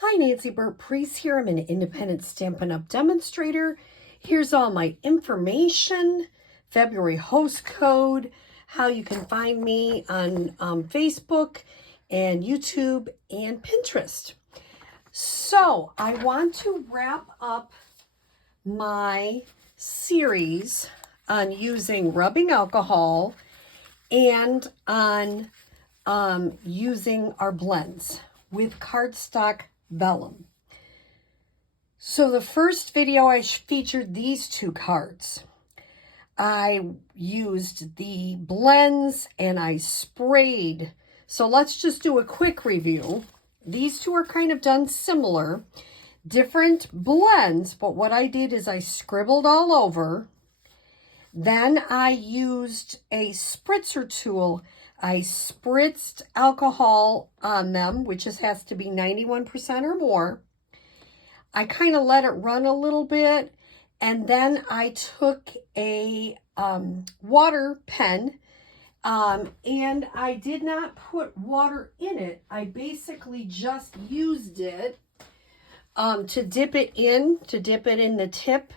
Hi, Nancy Burt-Preece here. I'm an independent Stampin' Up! Demonstrator. Here's all my information, February host code, how you can find me on Facebook and YouTube and Pinterest. So I want to wrap up my series on using rubbing alcohol and on using our blends with cardstock vellum. So the first video I featured these two cards. I used the blends and I sprayed. So let's just do a quick review. These two are kind of done similar, different blends, but what I did is I scribbled all over. Then I used a spritzer tool. I spritzed alcohol on them, which has to be 91% or more. I kind of let it run a little bit, and then I took a water pen, and I did not put water in it. I basically just used it to dip it in the tip,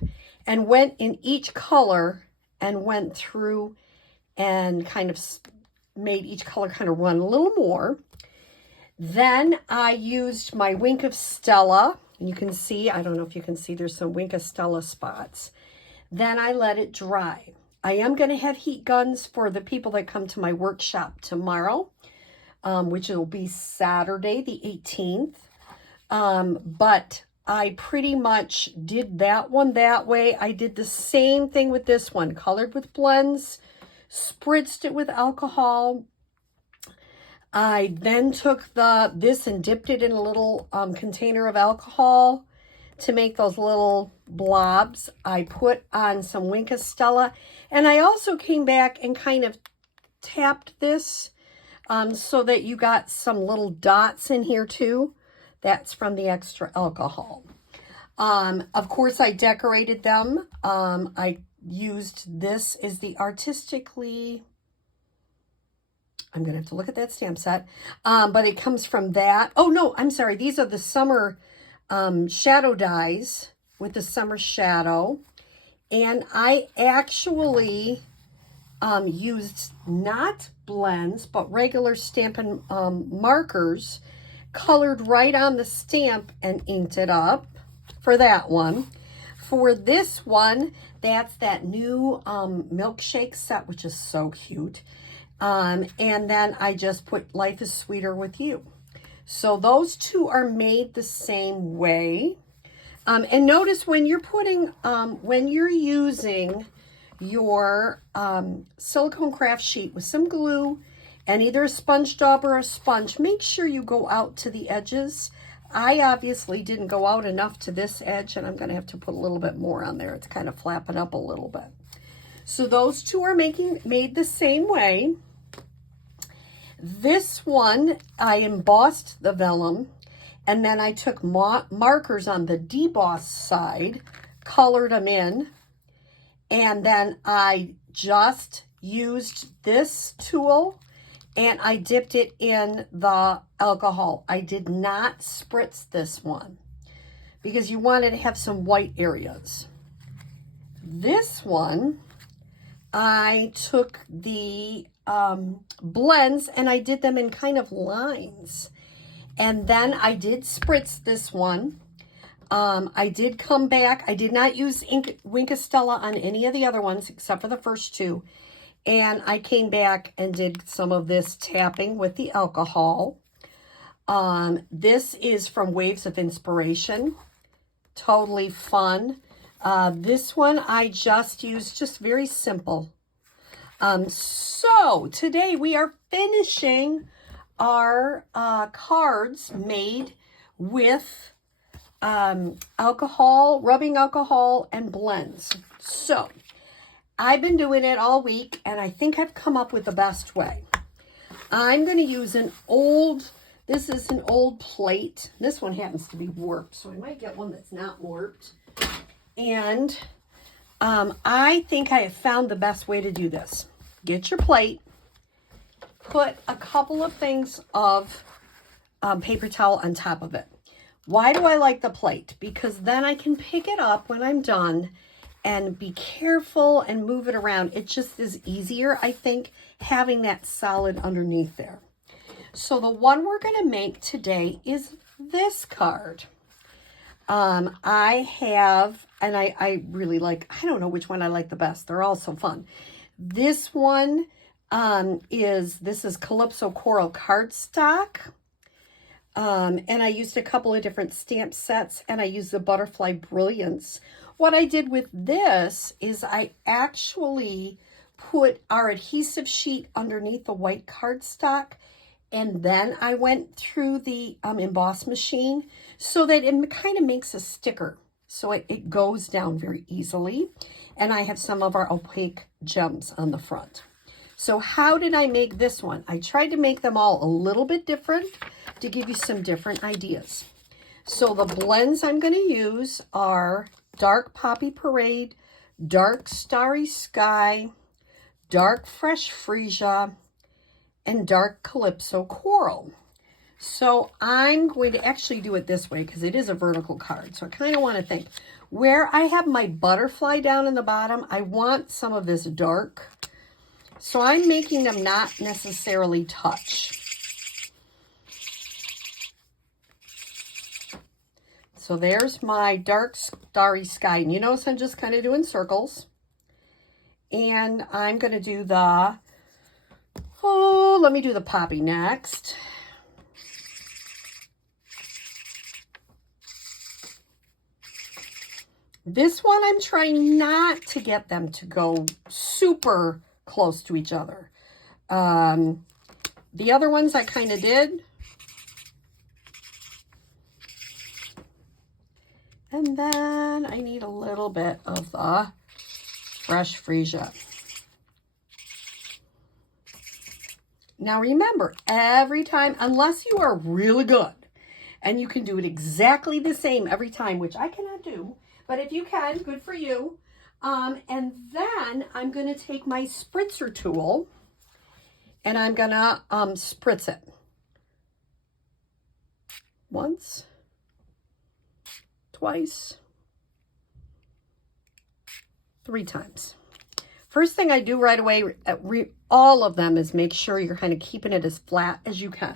and went in each color and went through and kind of made each color kind of run a little more. Then I used my Wink of Stella. You can see, I don't know if you can see, there's some Wink of Stella spots. Then I let it dry. I am going to have heat guns for the people that come to my workshop tomorrow, which will be Saturday the 18th. But I pretty much did that one that way. I did the same thing with this one, colored with blends, spritzed it with alcohol. I then took this and dipped it in a little container of alcohol to make those little blobs. I put on some Wink of Stella, and I also came back and kind of tapped this so that you got some little dots in here too. That's from the extra alcohol. Of course, I decorated them. I used this as the artistically, I'm going to have to look at that stamp set, but it comes from that. Oh, no, I'm sorry. These are the summer shadow dies with the summer shadow. And I actually used not blends, but regular Stampin' markers, colored right on the stamp and inked it up for that one. For this one, that's that new milkshake set, which is so cute. And then I just put Life is Sweeter with You. So those two are made the same way. And notice when you're putting, when you're using your silicone craft sheet with some glue and either a sponge daub or a sponge, make sure you go out to the edges. I obviously didn't go out enough to this edge, and I'm going to have to put a little bit more on there. It's kind of flapping up a little bit. So those two are made the same way. This one, I embossed the vellum, and then I took markers on the deboss side, colored them in, and then I just used this tool and I dipped it in the alcohol. I did not spritz this one because you wanted to have some white areas. This one, I took the blends and I did them in kind of lines. And then I did spritz this one. I did come back. I did not use Wink of Stella on any of the other ones except for the first two. And I came back and did some of this tapping with the alcohol. This is from Waves of Inspiration. Totally fun. This one I just used just very simple. So today we are finishing our cards made with alcohol, rubbing alcohol, and blends. So I've been doing it all week, and I think I've come up with the best way. I'm going to use this is an old plate. This one happens to be warped, so I might get one that's not warped. And I think I have found the best way to do this. Get your plate, put a couple of things of paper towel on top of it. Why do I like the plate? Because then I can pick it up when I'm done and be careful and move it around. It just is easier, I think, having that solid underneath there. So the one we're going to make today is this card. I have, and I really like, I don't know which one I like the best. They're all so fun. This one this is Calypso Coral cardstock. And I used a couple of different stamp sets, and I used the Butterfly Brilliance. What I did with this is I actually put our adhesive sheet underneath the white cardstock, and then I went through the emboss machine so that it kind of makes a sticker. So it goes down very easily. And I have some of our opaque gems on the front. So how did I make this one? I tried to make them all a little bit different to give you some different ideas. So the blends I'm going to use are Dark Poppy Parade, Dark Starry Sky, Dark Fresh Freesia, and Dark Calypso Coral. So I'm going to actually do it this way because it is a vertical card. So I kind of want to think where I have my butterfly down in the bottom, I want some of this dark. So I'm making them not necessarily touch. So there's my Dark Starry Sky. And you notice I'm just kind of doing circles. And I'm going to do let me do the poppy next. This one I'm trying not to get them to go super close to each other. The other ones I kind of did. And then I need a little bit of the Fresh Freesia. Now remember, every time, unless you are really good and you can do it exactly the same every time, which I cannot do, but if you can, good for you. And then I'm going to take my spritzer tool and I'm going to spritz it. Once, twice, 3 times. First thing I do right away, all of them, is make sure you're kind of keeping it as flat as you can.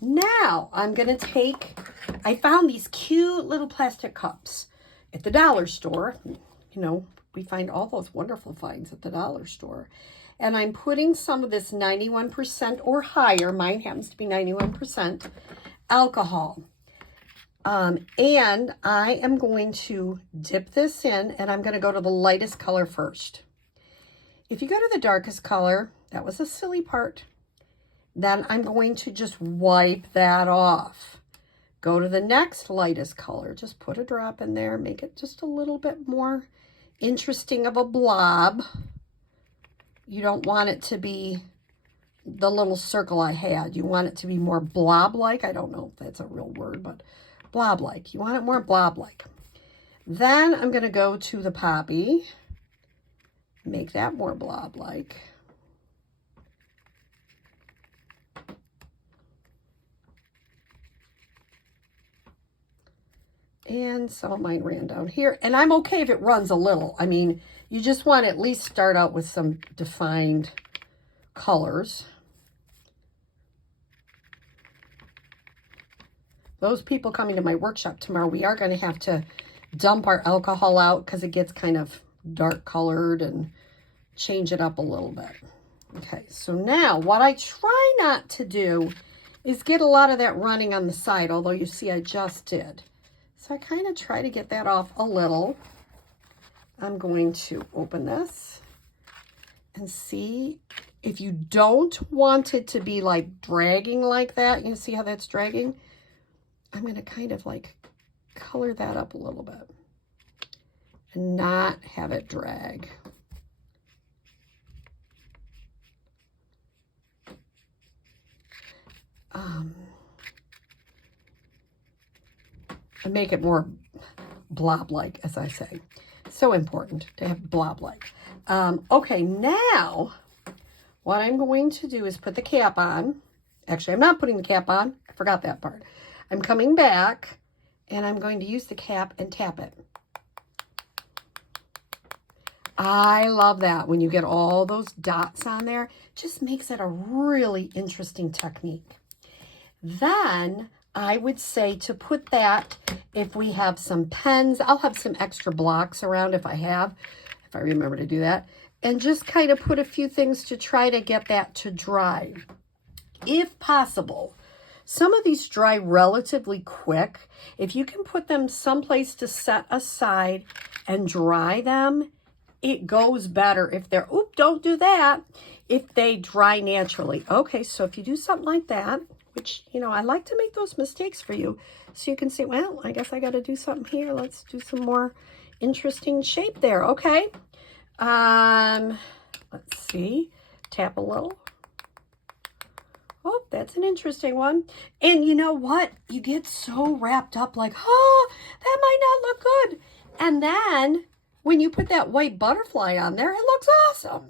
Now I'm going to take, I found these cute little plastic cups at the dollar store. You know, we find all those wonderful finds at the dollar store. And I'm putting some of this 91% or higher, mine happens to be 91%, alcohol. And I am going to dip this in, and I'm going to go to the lightest color first. If you go to the darkest color, that was a silly part, then I'm going to just wipe that off. Go to the next lightest color, just put a drop in there, make it just a little bit more interesting of a blob. You don't want it to be the little circle I had. You want it to be more blob-like. I don't know if that's a real word, but blob-like. You want it more blob-like. Then I'm going to go to the poppy. Make that more blob-like. And some of mine ran down here. And I'm okay if it runs a little. I mean, you just want to at least start out with some defined colors. Those people coming to my workshop tomorrow, we are going to have to dump our alcohol out because it gets kind of dark colored and change it up a little bit. Okay, so now what I try not to do is get a lot of that running on the side, although you see I just did. So I kind of try to get that off a little. I'm going to open this and see if you don't want it to be like dragging like that. You see how that's dragging? I'm going to kind of like color that up a little bit and not have it drag. And make it more blob-like, as I say. So important to have blob-like. Okay, now what I'm going to do is put the cap on. Actually, I'm not putting the cap on. I forgot that part. I'm coming back and I'm going to use the cap and tap it. I love that when you get all those dots on there. Just makes it a really interesting technique. Then I would say to put that, if we have some pens, I'll have some extra blocks around if I remember to do that, and just kind of put a few things to try to get that to dry. If possible, some of these dry relatively quick. If you can put them someplace to set aside and dry them, it goes better if they're, don't do that, if they dry naturally. Okay, so if you do something like that, which, I like to make those mistakes for you, so you can say, well, I guess I got to do something here. Let's do some more interesting shape there. Okay. Let's see. Tap a little. Oh, that's an interesting one. And you know what? You get so wrapped up like, oh, that might not look good. And then when you put that white butterfly on there, it looks awesome.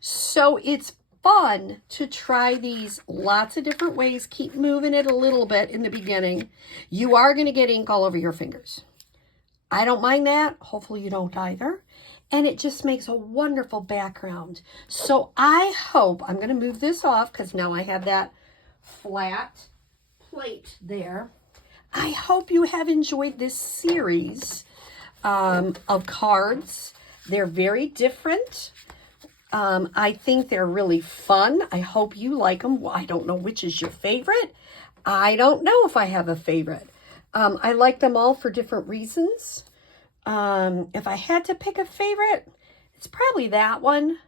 So it's fun to try these lots of different ways. Keep moving it a little bit in the beginning. You are going to get ink all over your fingers. I don't mind that. Hopefully you don't either. And it just makes a wonderful background. So I hope, I'm going to move this off because now I have that flat plate there. I hope you have enjoyed this series of cards. They're very different. I think they're really fun. I hope you like them. I don't know which is your favorite. I don't know if I have a favorite. I like them all for different reasons. If I had to pick a favorite, it's probably that one,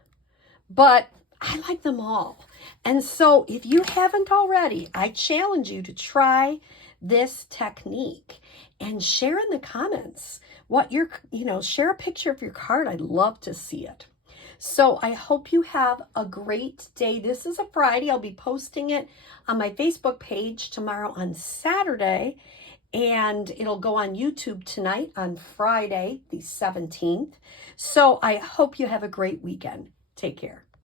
but I like them all. And so if you haven't already, I challenge you to try this technique and share in the comments what share a picture of your card. I'd love to see it. So I hope you have a great day. This is a Friday. I'll be posting it on my Facebook page tomorrow on Saturday, and it'll go on YouTube tonight on Friday, the 17th. So I hope you have a great weekend. Take care.